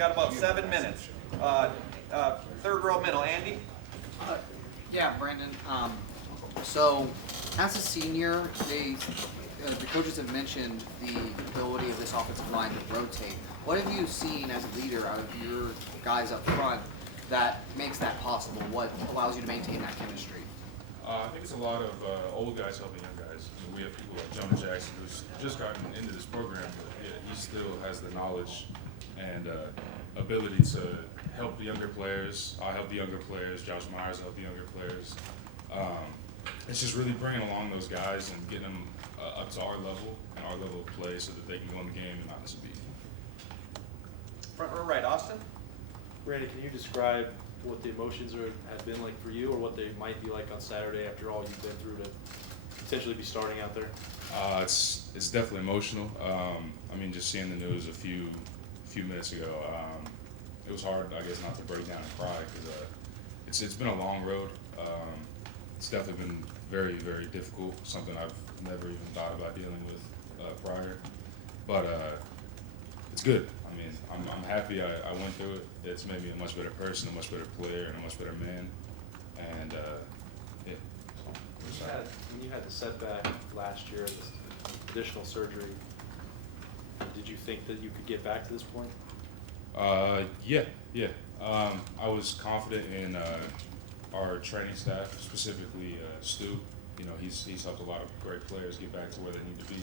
got about 7 minutes. Third row middle, Andy. Yeah, Branden. So, as a senior, the coaches have mentioned the ability of this offensive line to rotate. What have you seen as a leader out of your guys up front that makes that possible? What allows you to maintain that chemistry? I think it's a lot of old guys helping young guys. I mean, we have people like Jonah Jackson, who's just gotten into this program, but he still has the knowledge and ability to help the younger players. I help the younger players. Josh Myers help the younger players. It's just really bringing along those guys and getting them up to our level and our level of play so that they can go in the game and not miss a beat. Front row right, Austin. Branden, can you describe what the emotions have been like for you, or what they might be like on Saturday after all you've been through to potentially be starting out there? It's definitely emotional. I mean, just seeing the news a few minutes ago, it was hard, I guess, not to break down and cry because it's been a long road. It's definitely been very, very difficult. Something I've never even thought about dealing with prior, but it's good. I mean, I'm happy I went through it. It's made me a much better person, a much better player, and a much better man. And yeah. When you had the setback last year, this additional surgery, did you think that you could get back to this point? Yeah. I was confident in our training staff, specifically Stu. You know, he's helped a lot of great players get back to where they need to be,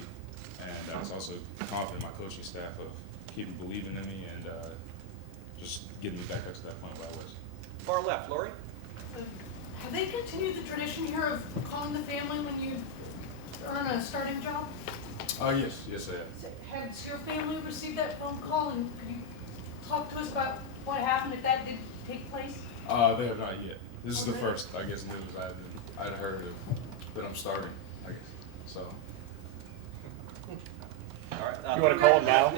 and I was also confident in my coaching staff of keeping believing in me and just getting me back up to that point where I was. Far left, Lori. Have they continued the tradition here of calling the family when you earn a starting job? Yes, I have. Has your family received that phone call, and could you talk to us about what happened if that did take place? They have not yet. This is the first, I guess, news I'd heard of that I'm starting, I guess. So. All right. You want to call him now?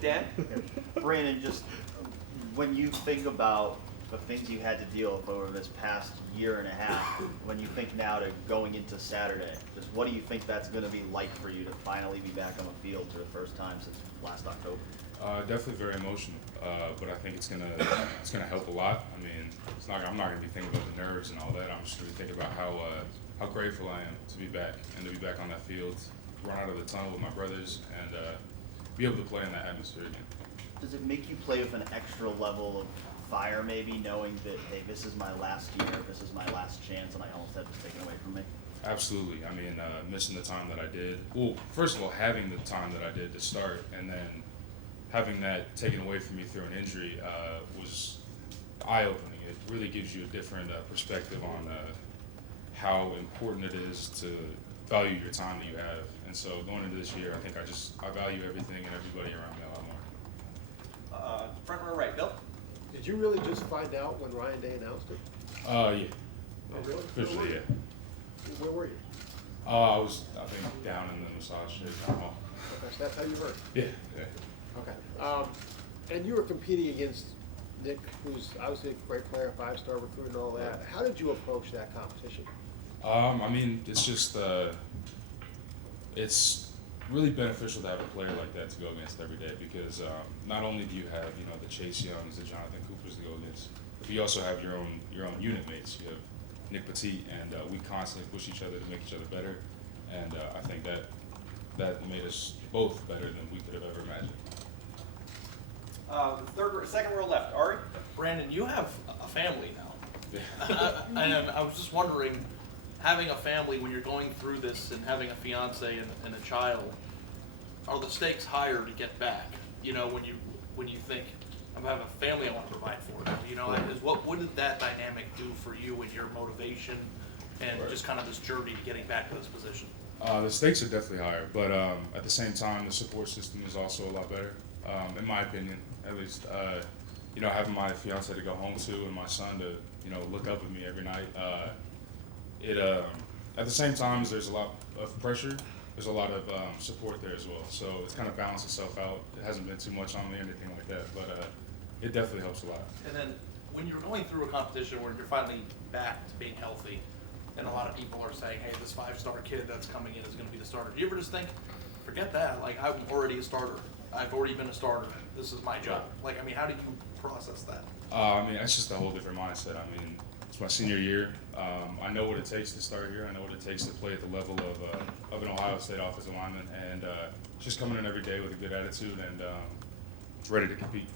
Dan? Branden, just when you think about the things you had to deal with over this past year and a half, when you think now to going into Saturday, just what do you think that's going to be like for you to finally be back on the field for the first time since last October? Definitely very emotional, but I think it's gonna help a lot. I mean, I'm not gonna be thinking about the nerves and all that. I'm just gonna be thinking about how grateful I am to be back and to be back on that field, run out of the tunnel with my brothers, and be able to play in that atmosphere again. Does it make you play with an extra level of fire, maybe, knowing that, hey, this is my last year, this is my last chance, and I almost had this taken away from me? Absolutely. I mean, missing the time that I did. Well, first of all, having the time that I did to start, and then having that taken away from me through an injury was eye-opening. It really gives you a different perspective on how important it is to value your time that you have. And so going into this year, I think I value everything and everybody around me a lot more. Front row right, Bill. Did you really just find out when Ryan Day announced it? Yeah. Oh, really? Officially, yeah. Where were you? I think, down in the massage chair. Okay, so that's how you heard. Yeah. Okay. And you were competing against Nick, who's obviously a great player, 5-star recruit and all that. How did you approach that competition? I mean, it's just it's really beneficial to have a player like that to go against every day because not only do you have the Chase Youngs, the Jonathan Coopers to go against, but you also have your own unit mates. You have Nick Petit, and we constantly push each other to make each other better, and I think that made us both better than we could have ever imagined. Second row left, Ari. Branden, you have a family now. Yeah. And I was just wondering, having a family when you're going through this and having a fiance and a child, are the stakes higher to get back? When you think, I have a family I want to provide for. What did that dynamic do for you and your motivation and Right. just kind of this journey to getting back to this position? The stakes are definitely higher, but at the same time, the support system is also a lot better, in my opinion, at least. Having my fiance to go home to and my son to, look up at me every night. At the same time, as there's a lot of pressure, there's a lot of support there as well. So it's kind of balanced itself out. It hasn't been too much on me or anything like that, but it definitely helps a lot. And then when you're going through a competition where you're finally back to being healthy, and a lot of people are saying, hey, this 5-star kid that's coming in is going to be the starter. Do you ever just think, forget that. Like, I'm already a starter. I've already been a starter. This is my job. Like, I mean, how do you process that? I mean, it's just a whole different mindset. I mean, it's my senior year. I know what it takes to start here. I know what it takes to play at the level of an Ohio State offensive lineman, and just coming in every day with a good attitude and ready to compete.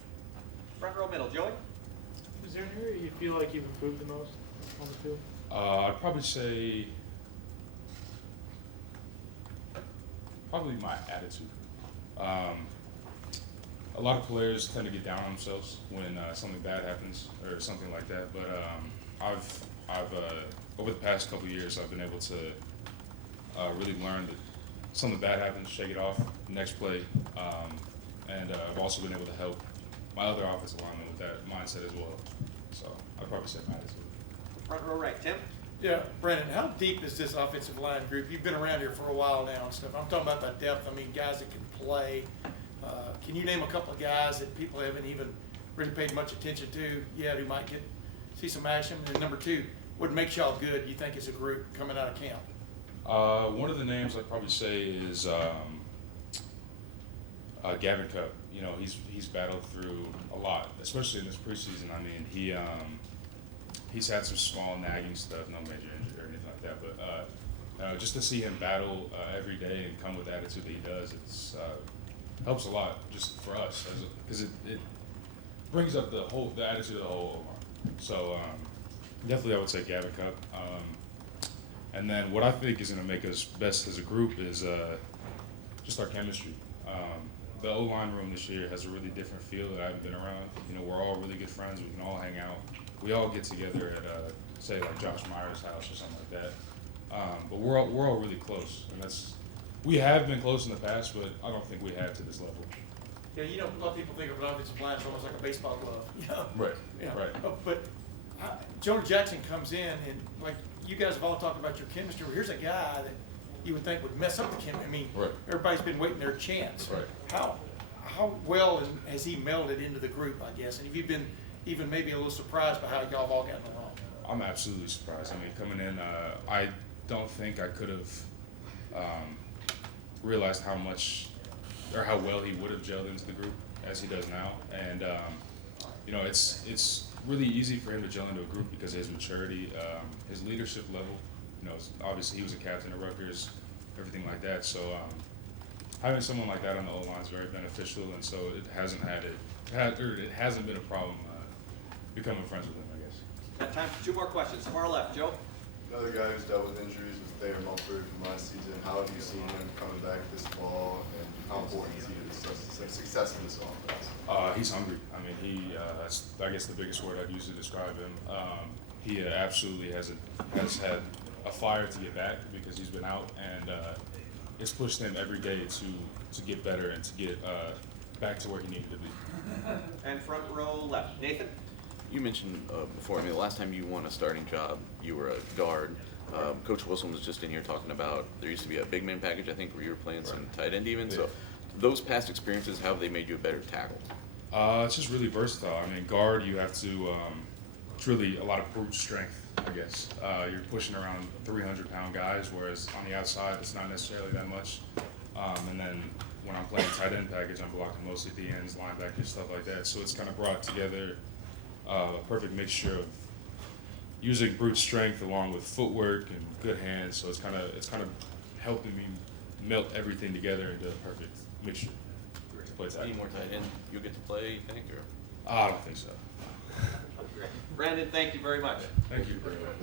Front row middle, Joey. Is there an area you feel like you've improved the most on the field? I'd probably say my attitude. A lot of players tend to get down on themselves when something bad happens or something like that. But I've over the past couple of years, I've been able to really learn that something bad happens, shake it off, next play, and I've also been able to help my other offensive linemen with that mindset as well. So I'd probably say my attitude. Front row right, Tim. Yeah, Brandon, how deep is this offensive line group? You've been around here for a while now and stuff. I'm talking about by depth. I mean, guys that can play. Can you name a couple of guys that people haven't even really paid much attention to yet who might see some action? And number two, what makes y'all good, you think, as a group coming out of camp? One of the names I'd probably say is Gavin Cup. You know, he's battled through a lot, especially in this preseason. I mean, he's had some small nagging stuff, no major injury or anything like that. But just to see him battle every day and come with the attitude that he does, it's helps a lot just for us because it brings up the attitude of the whole O-line. So definitely, I would say Gavin Cup. And then what I think is going to make us best as a group is just our chemistry. The O-line room this year has a really different feel that I haven't been around. You know, we're all really good friends. We can all hang out. We all get together at, say, like Josh Myers' house or something like that. But we're all really close, and we have been close in the past, but I don't think we have to this level. Yeah, you know, a lot of people think of an offensive line as almost like a baseball glove. You know? Right. Yeah. Right. But Jonah Jackson comes in, and like you guys have all talked about your chemistry. Well, here's a guy that you would think would mess up the chemistry. I mean, Right. Everybody's been waiting their chance. Right. How well has he melded into the group, I guess? And have you been even maybe a little surprised by how y'all have all gotten along? I'm absolutely surprised. I mean, coming in, I don't think I could have realized how much or how well he would have gelled into the group as he does now. And you know, it's really easy for him to gel into a group because of his maturity, his leadership level. You know, obviously he was a captain at Rutgers, everything like that. So having someone like that on the O-line is very beneficial, and so it hasn't been a problem becoming friends with him, I guess. Got time for two more questions. Far left, Joe. Another guy who's dealt with injuries was Thayer Mumford from last season. How have you seen him coming back this fall, and how important is he to the success of this offense? He's hungry. I mean, that's, I guess, the biggest word I'd use to describe him. He absolutely has had a fire to get back because he's been out, and it's pushed him every day to get better and to get back to where he needed to be. And front row left, Nathan. You mentioned before, I mean, the last time you won a starting job, you were a guard. Coach Wilson was just in here talking about there used to be a big man package, I think, where you were playing some tight end even. Yeah. So those past experiences, how have they made you a better tackle? It's just really versatile. I mean, guard, you have to, it's really a lot of brute strength, I guess. You're pushing around 300-pound guys, whereas on the outside, it's not necessarily that much. And then when I'm playing tight end package, I'm blocking mostly the ends, linebackers, stuff like that. So it's kind of brought together a perfect mixture of using brute strength along with footwork and good hands. So it's kind of helping me melt everything together into a perfect mixture to play tackle. Any more tight end you'll get to play, you think? Or? I don't think so. Brandon, thank you very much. Thank you very much.